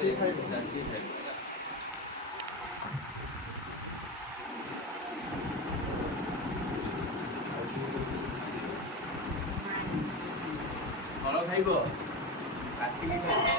ଫଳ ଖାଇବ କାଟିକି ଖାଇବ।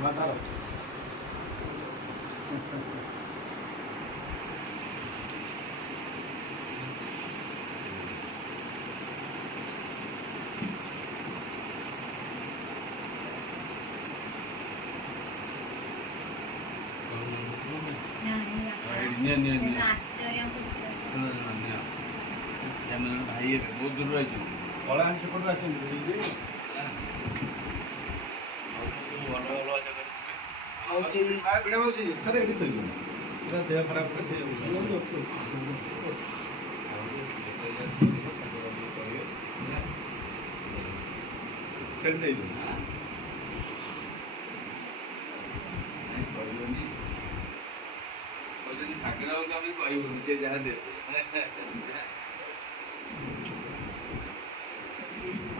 Mataram. भाई बहुत दूर रही कला सेपट देह खराब से जहाँ दे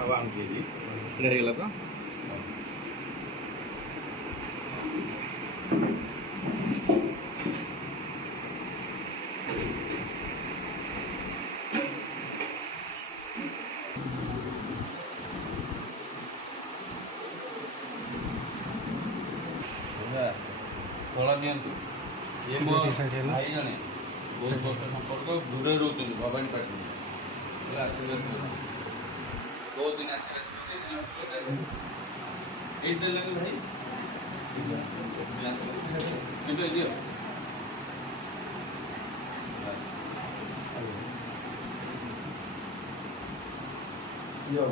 अब आम जी रहेगा तो फल नियंतु ये मो भाई जने बहुत वर्ष संपर्क दूर रोचे भवानी पाटी आशीर्वाद बहुत दिन आशीर्वाद देलनि भाई किलो दियो यो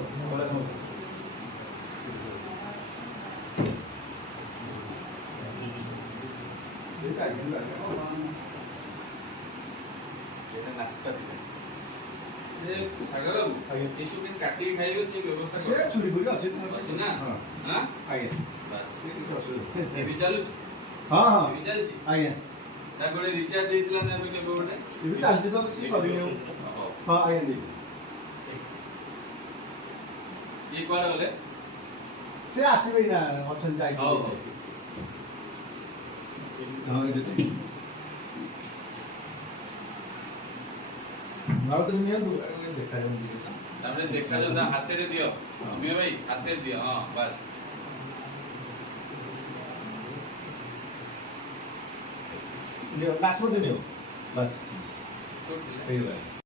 सागर बाबू दिन काटी खाइबे से व्यवस्था से छुरी बुरी अछि ना हां आगे बस से किछ असुविधा एबी चालू हां हां एबी चलछि आगे ता गोले रिचार्ज देइतला ना बोले बोले एबी चालछि तो किछ सरी नेउ हां आगे दे ये कोड बोले से आसीबे ना अछन जाई हां हां जते नाउ तो नियन दु देखा जाऊ तापरे देखा जो हाथे रे दियो मे भाई हाथे रे दियो हां बस नियो नासमती नियो बस तो ठीक है।